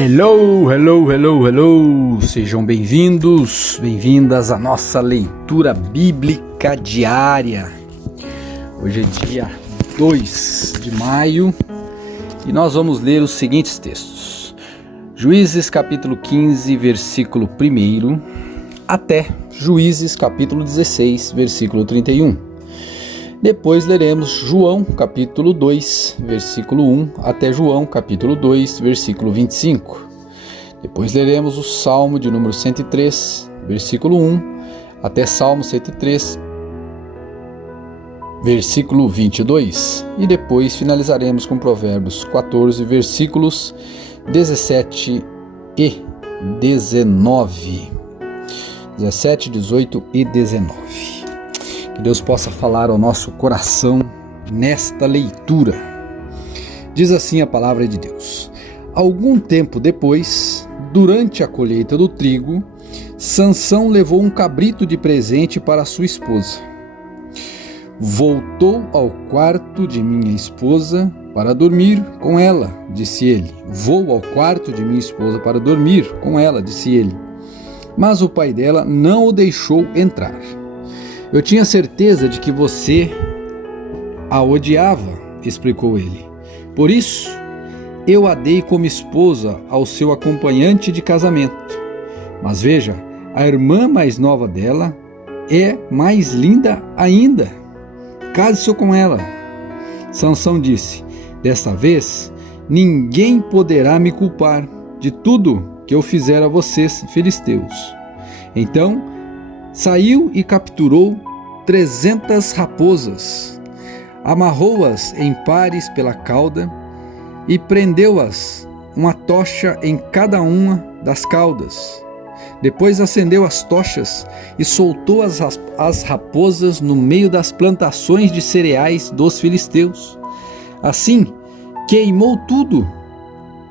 Hello, hello, hello, hello! Sejam bem-vindos, bem-vindas à nossa leitura bíblica diária. Hoje é dia 2 de maio e nós vamos ler os seguintes textos. Juízes capítulo 15, versículo 1 até Juízes capítulo 16, versículo 31. Depois leremos João capítulo 2, versículo 1 até João capítulo 2, versículo 25. Depois leremos o Salmo de número 103, versículo 1 até Salmo 103, versículo 22. E depois finalizaremos com Provérbios 14, versículos 17 e 19. 17, 18 e 19. Que Deus possa falar ao nosso coração nesta leitura. Diz assim a palavra de Deus: Algum tempo depois, durante a colheita do trigo, Sansão levou um cabrito de presente para sua esposa. Voltou ao quarto de minha esposa para dormir com ela, disse ele. Vou ao quarto de minha esposa para dormir com ela, disse ele. Mas o pai dela não o deixou entrar. Eu tinha certeza de que você a odiava, explicou ele. Por isso, eu a dei como esposa ao seu acompanhante de casamento. Mas veja, a irmã mais nova dela é mais linda ainda. Case-se com ela. Sansão disse: Desta vez, ninguém poderá me culpar de tudo que eu fizer a vocês, filisteus. Então, saiu e capturou 300 raposas, amarrou-as em pares pela cauda e prendeu-as uma tocha em cada uma das caudas. Depois acendeu as tochas e soltou as raposas no meio das plantações de cereais dos filisteus. Assim, queimou tudo,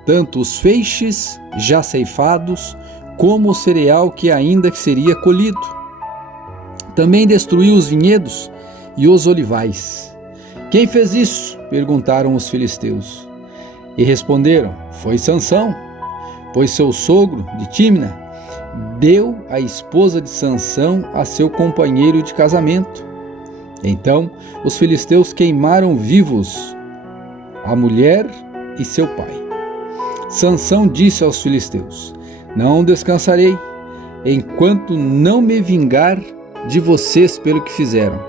tanto os feixes já ceifados, como o cereal que ainda seria colhido. Também destruiu os vinhedos e os olivais. Quem fez isso? Perguntaram os filisteus. E responderam: Foi Sansão, pois seu sogro de Tímna deu a esposa de Sansão a seu companheiro de casamento. Então os filisteus queimaram vivos a mulher e seu pai. Sansão disse aos filisteus: Não descansarei, enquanto não me vingar de vocês pelo que fizeram.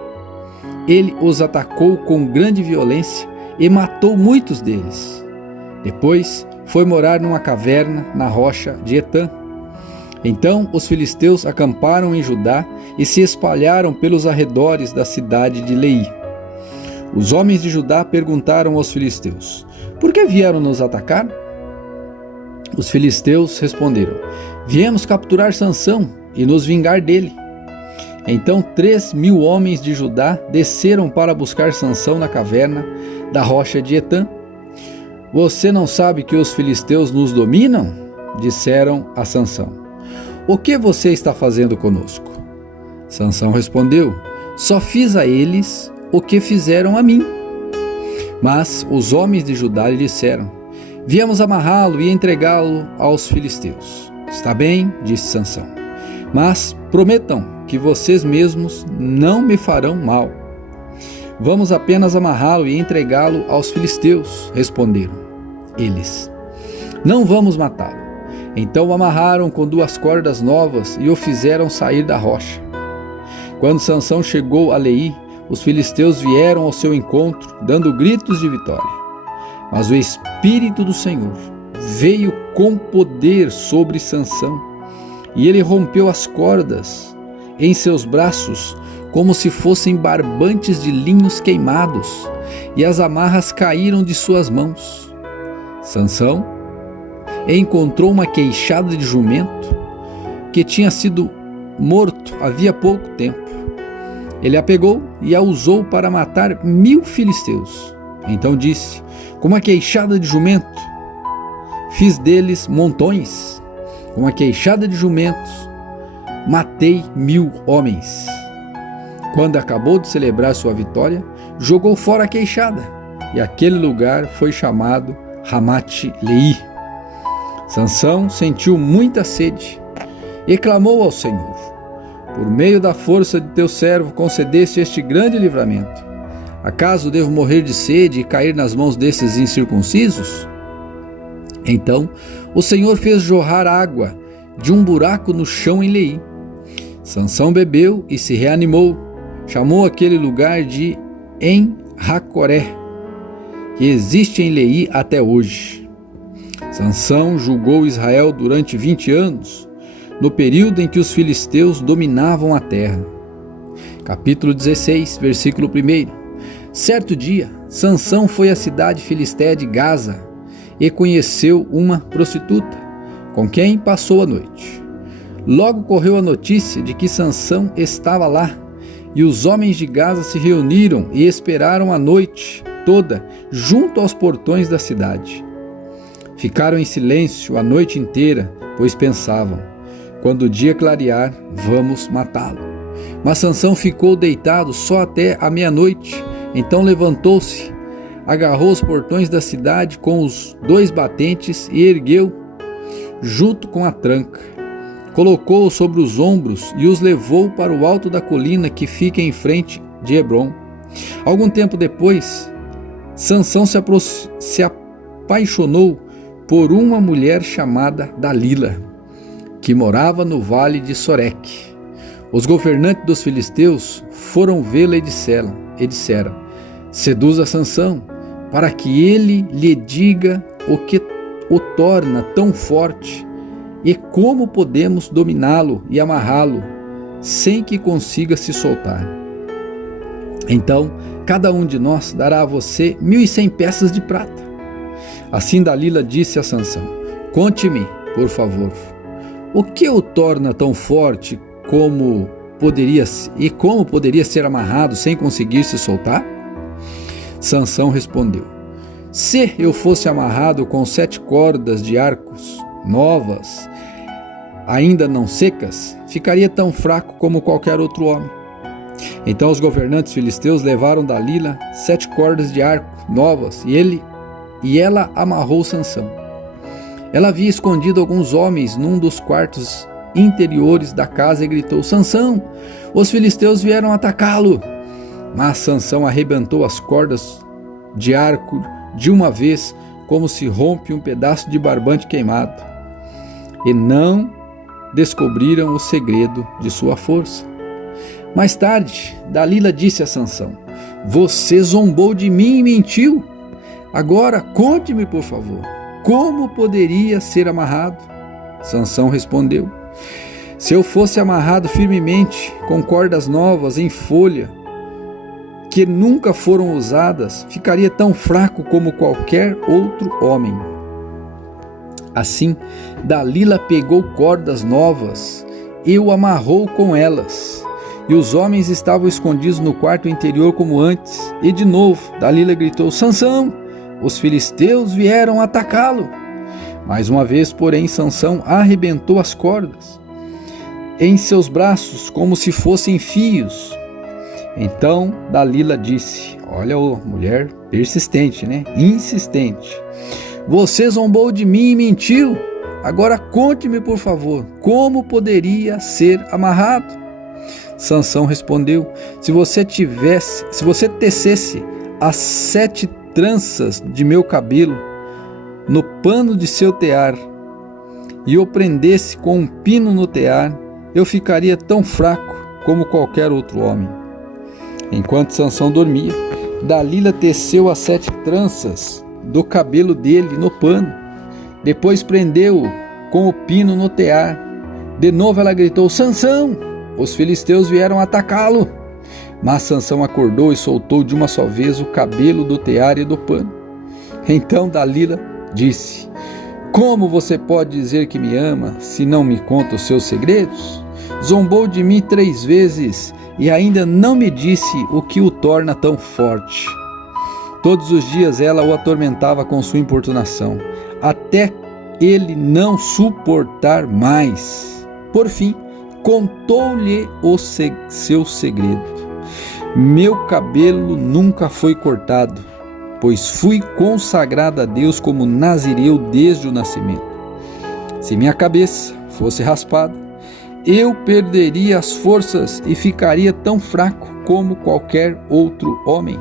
Ele os atacou com grande violência e matou muitos deles. Depois foi morar numa caverna na rocha de Etã. Então os filisteus acamparam em Judá e se espalharam pelos arredores da cidade de Leí. Os homens de Judá perguntaram aos filisteus: Por que vieram nos atacar? Os filisteus responderam: Viemos capturar Sansão e nos vingar dele. Então 3.000 homens de Judá desceram para buscar Sansão na caverna da rocha de Etã. Você não sabe que os filisteus nos dominam? Disseram a Sansão. O que você está fazendo conosco? Sansão respondeu: Só fiz a eles o que fizeram a mim. Mas os homens de Judá lhe disseram: Viemos amarrá-lo e entregá-lo aos filisteus. Está bem, disse Sansão, mas prometam que vocês mesmos não me farão mal. Vamos apenas amarrá-lo e entregá-lo aos filisteus, responderam eles. Não vamos matá-lo. Então o amarraram com 2 cordas novas e o fizeram sair da rocha. Quando Sansão chegou a Leí, os filisteus vieram ao seu encontro, dando gritos de vitória. Mas o Espírito do Senhor veio com poder sobre Sansão, e ele rompeu as cordas em seus braços como se fossem barbantes de linhos queimados, e as amarras caíram de suas mãos. Sansão encontrou uma queixada de jumento que tinha sido morto havia pouco tempo. Ele a pegou e a usou para matar 1.000 filisteus. Então disse: Com uma queixada de jumento fiz deles montões. Com uma queixada de jumentos matei 1.000 homens. Quando acabou de celebrar sua vitória, jogou fora a queixada, e aquele lugar foi chamado Ramate Leí. Sansão sentiu muita sede e clamou ao Senhor: por meio da força de teu servo concedeste este grande livramento. Acaso devo morrer de sede e cair nas mãos desses incircuncisos? Então o Senhor fez jorrar água de um buraco no chão em Leí. Sansão bebeu e se reanimou. Chamou aquele lugar de En-Hacoré, que existe em Leí até hoje. Sansão julgou Israel durante 20 anos, no período em que os filisteus dominavam a terra. Capítulo 16, versículo 1. Certo dia, Sansão foi à cidade filistéia de Gaza e conheceu uma prostituta, com quem passou a noite. Logo correu a notícia de que Sansão estava lá, e os homens de Gaza se reuniram e esperaram a noite toda junto aos portões da cidade. Ficaram em silêncio a noite inteira, pois pensavam: quando o dia clarear, vamos matá-lo. Mas Sansão ficou deitado só até a meia-noite. Então levantou-se, agarrou os portões da cidade com os 2 batentes e ergueu junto com a tranca. Colocou-os sobre os ombros e os levou para o alto da colina que fica em frente de Hebrom. Algum tempo depois, Sansão se apaixonou por uma mulher chamada Dalila, que morava no vale de Soreque. Os governantes dos filisteus foram vê-la e disseram: seduza Sansão, para que ele lhe diga o que o torna tão forte e como podemos dominá-lo e amarrá-lo sem que consiga se soltar. Então cada um de nós dará a você 1.100 peças de prata. Assim Dalila disse a Sansão: conte-me, por favor, o que o torna tão forte como poderia ser amarrado sem conseguir se soltar? Sansão respondeu: se eu fosse amarrado com 7 cordas de arcos novas, ainda não secas, ficaria tão fraco como qualquer outro homem. Então os governantes filisteus levaram Dalila 7 cordas de arco novas e ela amarrou Sansão. Ela havia escondido alguns homens num dos quartos interiores da casa e gritou: Sansão, os filisteus vieram atacá-lo. Mas Sansão arrebentou as cordas de arco de uma vez, como se rompe um pedaço de barbante queimado, e não descobriram o segredo de sua força. Mais tarde, Dalila disse a Sansão: você zombou de mim e mentiu. Agora conte-me, por favor, como poderia ser amarrado? Sansão respondeu: se eu fosse amarrado firmemente com cordas novas em folha que nunca foram usadas, ficaria tão fraco como qualquer outro homem. Assim, Dalila pegou cordas novas e o amarrou com elas. E os homens estavam escondidos no quarto interior como antes. E de novo, Dalila gritou: Sansão, os filisteus vieram atacá-lo. Mais uma vez, porém, Sansão arrebentou as cordas em seus braços como se fossem fios. Então Dalila disse: olha, mulher persistente, né? Insistente. Você zombou de mim e mentiu. Agora conte-me, por favor, como poderia ser amarrado? Sansão respondeu: se você tecesse as 7 tranças de meu cabelo no pano de seu tear e o prendesse com um pino no tear, eu ficaria tão fraco como qualquer outro homem. Enquanto Sansão dormia, Dalila teceu as 7 tranças do cabelo dele no pano. Depois prendeu-o com o pino no tear. De novo ela gritou: Sansão, os filisteus vieram atacá-lo. Mas Sansão acordou e soltou de uma só vez o cabelo do tear e do pano. Então Dalila disse: como você pode dizer que me ama se não me conta os seus segredos? Zombou de mim 3 vezes e ainda não me disse o que o torna tão forte. Todos os dias ela o atormentava com sua importunação, até ele não suportar mais. Por fim, contou-lhe o seu segredo: meu cabelo nunca foi cortado, pois fui consagrada a Deus como nazireu desde o nascimento. Se minha cabeça fosse raspada, eu perderia as forças e ficaria tão fraco como qualquer outro homem.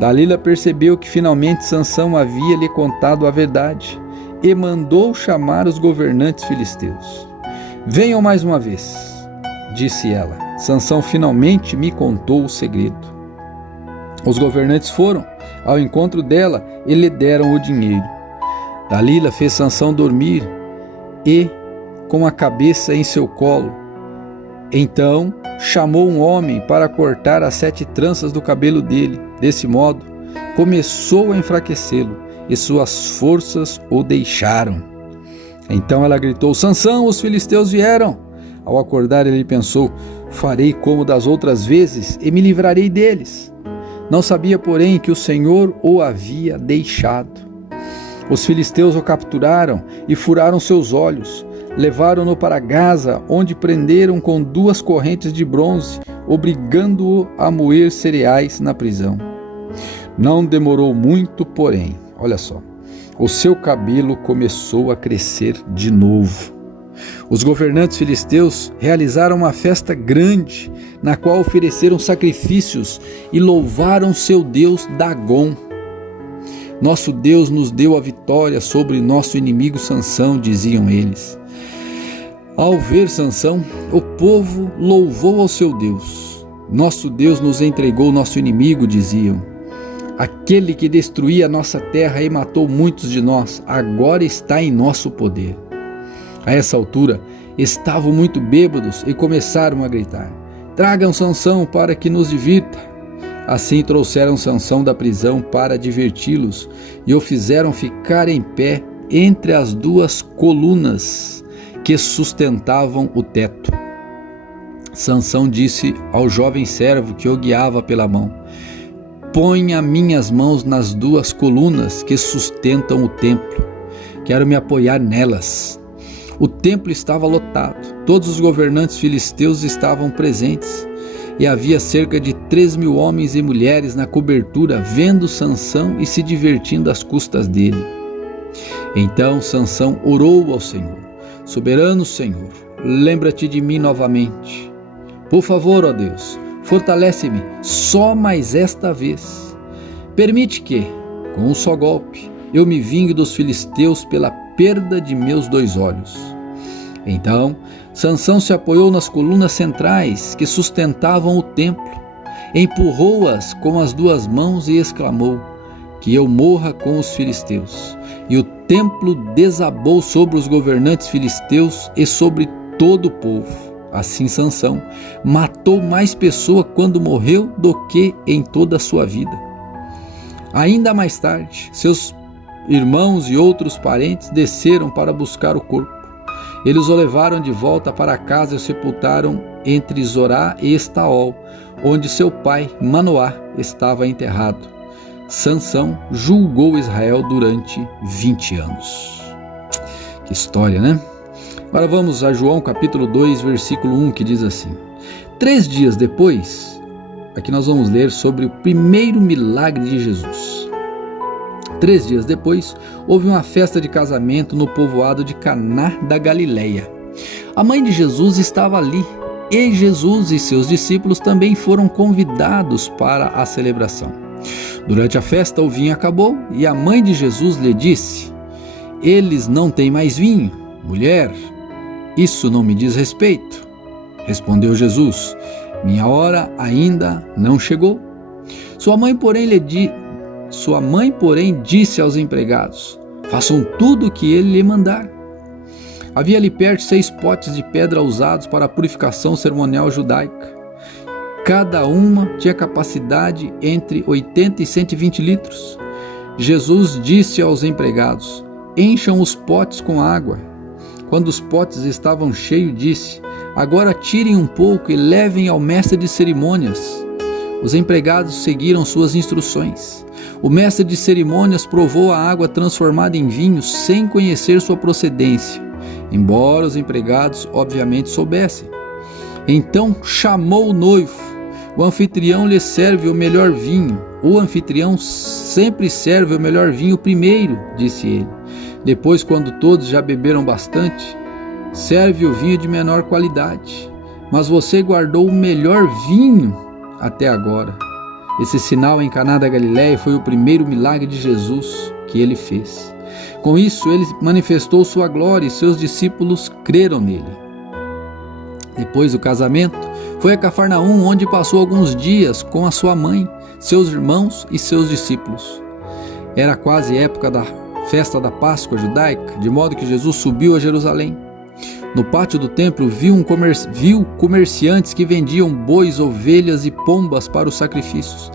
Dalila percebeu que finalmente Sansão havia lhe contado a verdade e mandou chamar os governantes filisteus. Venham mais uma vez, disse ela. Sansão finalmente me contou o segredo. Os governantes foram ao encontro dela e lhe deram o dinheiro. Dalila fez Sansão dormir e com a cabeça em seu colo. Então chamou um homem para cortar as 7 tranças do cabelo dele. Desse modo, começou a enfraquecê-lo e suas forças o deixaram. Então ela gritou: Sansão, os filisteus vieram! Ao acordar, ele pensou: farei como das outras vezes e me livrarei deles. Não sabia, porém, que o Senhor o havia deixado. Os filisteus o capturaram e furaram seus olhos. Levaram-no para Gaza, onde prenderam com 2 correntes de bronze, obrigando-o a moer cereais na prisão. Não demorou muito, porém, olha só, o seu cabelo começou a crescer de novo. Os governantes filisteus realizaram uma festa grande, na qual ofereceram sacrifícios e louvaram seu deus Dagom. Nosso Deus nos deu a vitória sobre nosso inimigo Sansão, diziam eles. Ao ver Sansão, o povo louvou ao seu Deus. Nosso Deus nos entregou nosso inimigo, diziam. Aquele que destruía nossa terra e matou muitos de nós, agora está em nosso poder. A essa altura, estavam muito bêbados e começaram a gritar: tragam Sansão para que nos divirta. Assim trouxeram Sansão da prisão para diverti-los e o fizeram ficar em pé entre as 2 colunas que sustentavam o teto. Sansão disse ao jovem servo que o guiava pela mão: ponha minhas mãos nas 2 colunas que sustentam o templo. Quero me apoiar nelas. O templo estava lotado. Todos os governantes filisteus estavam presentes. E havia cerca de 3.000 homens e mulheres na cobertura, vendo Sansão e se divertindo às custas dele. Então Sansão orou ao Senhor: soberano Senhor, lembra-te de mim novamente. Por favor, ó Deus, fortalece-me só mais esta vez. Permite que, com um só golpe, eu me vingue dos filisteus pela perda de meus 2 olhos. Então Sansão se apoiou nas colunas centrais que sustentavam o templo, empurrou-as com as 2 mãos e exclamou: que eu morra com os filisteus. E o templo desabou sobre os governantes filisteus e sobre todo o povo. Assim Sansão matou mais pessoas quando morreu do que em toda a sua vida. Ainda mais tarde, seus irmãos e outros parentes desceram para buscar o corpo. Eles o levaram de volta para casa e o sepultaram entre Zorá e Estaol, onde seu pai, Manoá, estava enterrado. Sansão julgou Israel durante 20 anos. Que história, né? Agora vamos a João capítulo 2, versículo 1, que diz assim: 3 dias depois, aqui nós vamos ler sobre o primeiro milagre de Jesus. 3 dias depois, houve uma festa de casamento no povoado de Caná da Galileia. A mãe de Jesus estava ali, e Jesus e seus discípulos também foram convidados para a celebração. Durante a festa, o vinho acabou, e a mãe de Jesus lhe disse: eles não têm mais vinho. Mulher, isso não me diz respeito. Respondeu Jesus: minha hora ainda não chegou. Sua mãe, porém, disse aos empregados: façam tudo o que ele lhe mandar. Havia ali perto 6 potes de pedra usados para a purificação cerimonial judaica. Cada uma tinha capacidade entre 80 e 120 litros. Jesus disse aos empregados: encham os potes com água. Quando os potes estavam cheios, disse: agora tirem um pouco e levem ao mestre de cerimônias. Os empregados seguiram suas instruções. O mestre de cerimônias provou a água transformada em vinho sem conhecer sua procedência, embora os empregados obviamente soubessem. Então chamou o noivo. O anfitrião lhe serve o melhor vinho. O anfitrião sempre serve o melhor vinho primeiro, disse ele. Depois, quando todos já beberam bastante, serve o vinho de menor qualidade. Mas você guardou o melhor vinho até agora. Esse sinal em Caná da Galileia foi o primeiro milagre de Jesus que ele fez. Com isso, ele manifestou sua glória e seus discípulos creram nele. Depois do casamento, foi a Cafarnaum, onde passou alguns dias com a sua mãe, seus irmãos e seus discípulos. Era quase época da festa da Páscoa judaica, de modo que Jesus subiu a Jerusalém. No pátio do templo viu comerciantes que vendiam bois, ovelhas e pombas para os sacrifícios.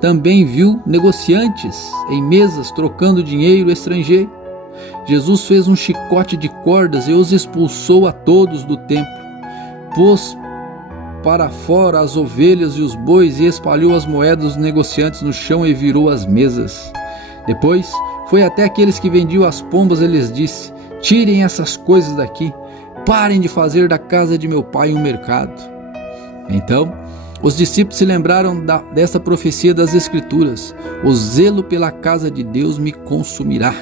Também viu negociantes em mesas trocando dinheiro estrangeiro. Jesus fez um chicote de cordas e os expulsou a todos do templo. Pôs para fora as ovelhas e os bois e espalhou as moedas dos negociantes no chão e virou as mesas. Depois foi até aqueles que vendiam as pombas e lhes disse: tirem essas coisas daqui, parem de fazer da casa de meu pai um mercado. Então os discípulos se lembraram dessa profecia das Escrituras: o zelo pela casa de Deus me consumirá.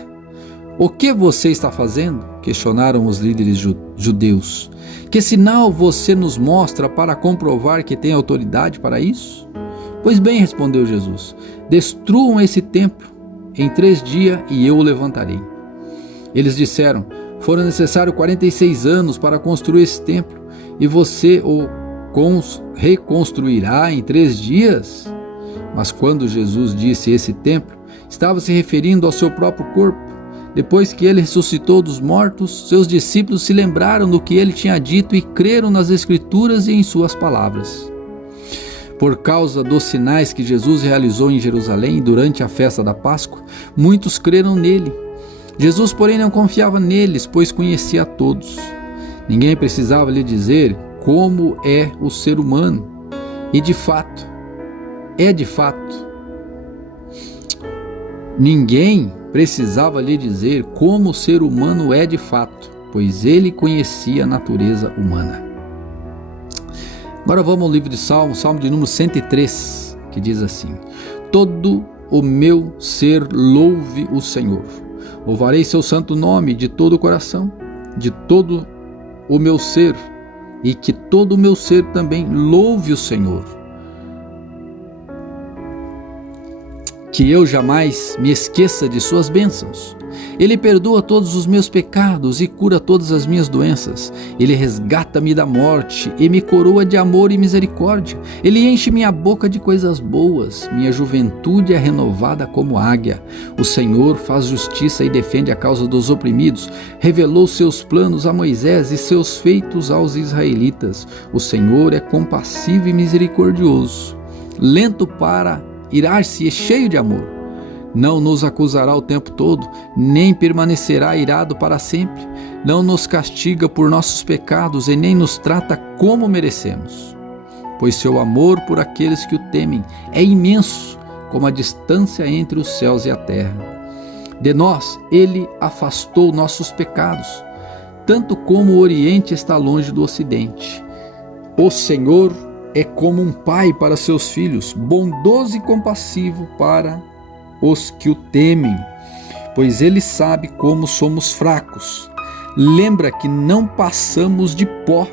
O que você está fazendo? Questionaram os líderes judeus. Que sinal você nos mostra para comprovar que tem autoridade para isso? Pois bem, respondeu Jesus, destruam esse templo em 3 dias e eu o levantarei. Eles disseram: foram necessários 46 anos para construir esse templo e você o reconstruirá em 3 dias? Mas quando Jesus disse esse templo, estava se referindo ao seu próprio corpo. Depois que ele ressuscitou dos mortos, seus discípulos se lembraram do que ele tinha dito e creram nas Escrituras e em suas palavras. Por causa dos sinais que Jesus realizou em Jerusalém durante a festa da Páscoa, muitos creram nele. Jesus, porém, não confiava neles, pois conhecia a todos. Ninguém precisava lhe dizer como é o ser humano. E de fato, ninguém precisava lhe dizer como o ser humano é de fato, pois ele conhecia a natureza humana. Agora vamos ao livro de Salmos, Salmo de número 103, que diz assim: todo o meu ser louve o Senhor. Louvarei seu santo nome de todo o coração, de todo o meu ser, e que todo o meu ser também louve o Senhor. Que eu jamais me esqueça de suas bênçãos. Ele perdoa todos os meus pecados e cura todas as minhas doenças. Ele resgata-me da morte e me coroa de amor e misericórdia. Ele enche minha boca de coisas boas. Minha juventude é renovada como águia. O Senhor faz justiça e defende a causa dos oprimidos. Revelou seus planos a Moisés e seus feitos aos israelitas. O Senhor é compassivo e misericordioso, lento para irar-se e cheio de amor. Não nos acusará o tempo todo, nem permanecerá irado para sempre. Não nos castiga por nossos pecados e nem nos trata como merecemos. Pois seu amor por aqueles que o temem é imenso, como a distância entre os céus e a terra. De nós ele afastou nossos pecados, tanto como o Oriente está longe do Ocidente. O Senhor é como um pai para seus filhos, bondoso e compassivo para os que o temem, pois ele sabe como somos fracos. Lembra que não passamos de pó.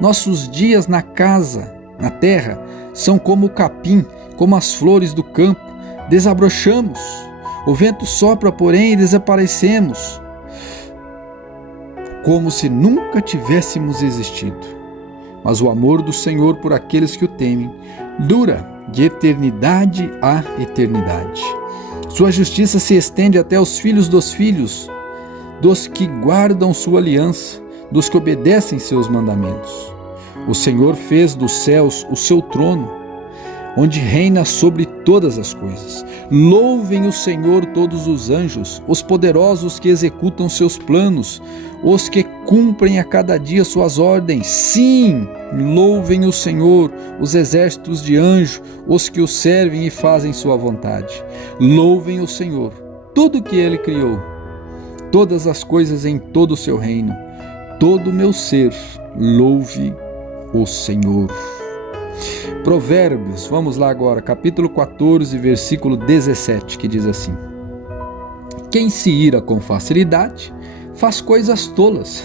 Nossos dias na terra, são como o capim, como as flores do campo. Desabrochamos. O vento sopra, porém, e desaparecemos, como se nunca tivéssemos existido. Mas o amor do Senhor por aqueles que o temem dura de eternidade a eternidade. Sua justiça se estende até os filhos, dos que guardam sua aliança, dos que obedecem seus mandamentos. O Senhor fez dos céus o seu trono, onde reina sobre todas as coisas. Louvem o Senhor todos os anjos, os poderosos que executam seus planos, os que cumprem a cada dia suas ordens. Sim, louvem o Senhor, os exércitos de anjos, os que o servem e fazem sua vontade. Louvem o Senhor, tudo que ele criou, todas as coisas em todo o seu reino. Todo o meu ser louve o Senhor. Provérbios, vamos lá agora, capítulo 14, versículo 17, que diz assim: Quem se ira com facilidade faz coisas tolas.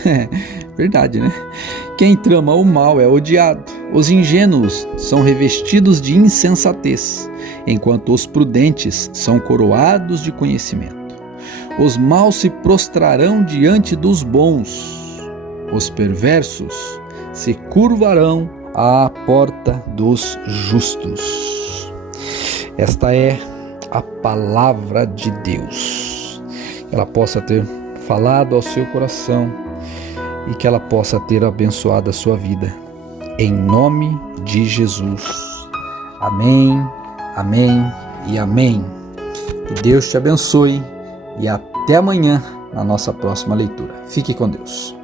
Verdade, né? Quem trama o mal é odiado. Os ingênuos são revestidos de insensatez, enquanto os prudentes são coroados de conhecimento. Os maus se prostrarão diante dos bons. Os perversos se curvarão à porta dos justos. Esta é a palavra de Deus. Que ela possa ter falado ao seu coração e que ela possa ter abençoado a sua vida. Em nome de Jesus. Amém, amém e amém. Que Deus te abençoe e até amanhã na nossa próxima leitura. Fique com Deus.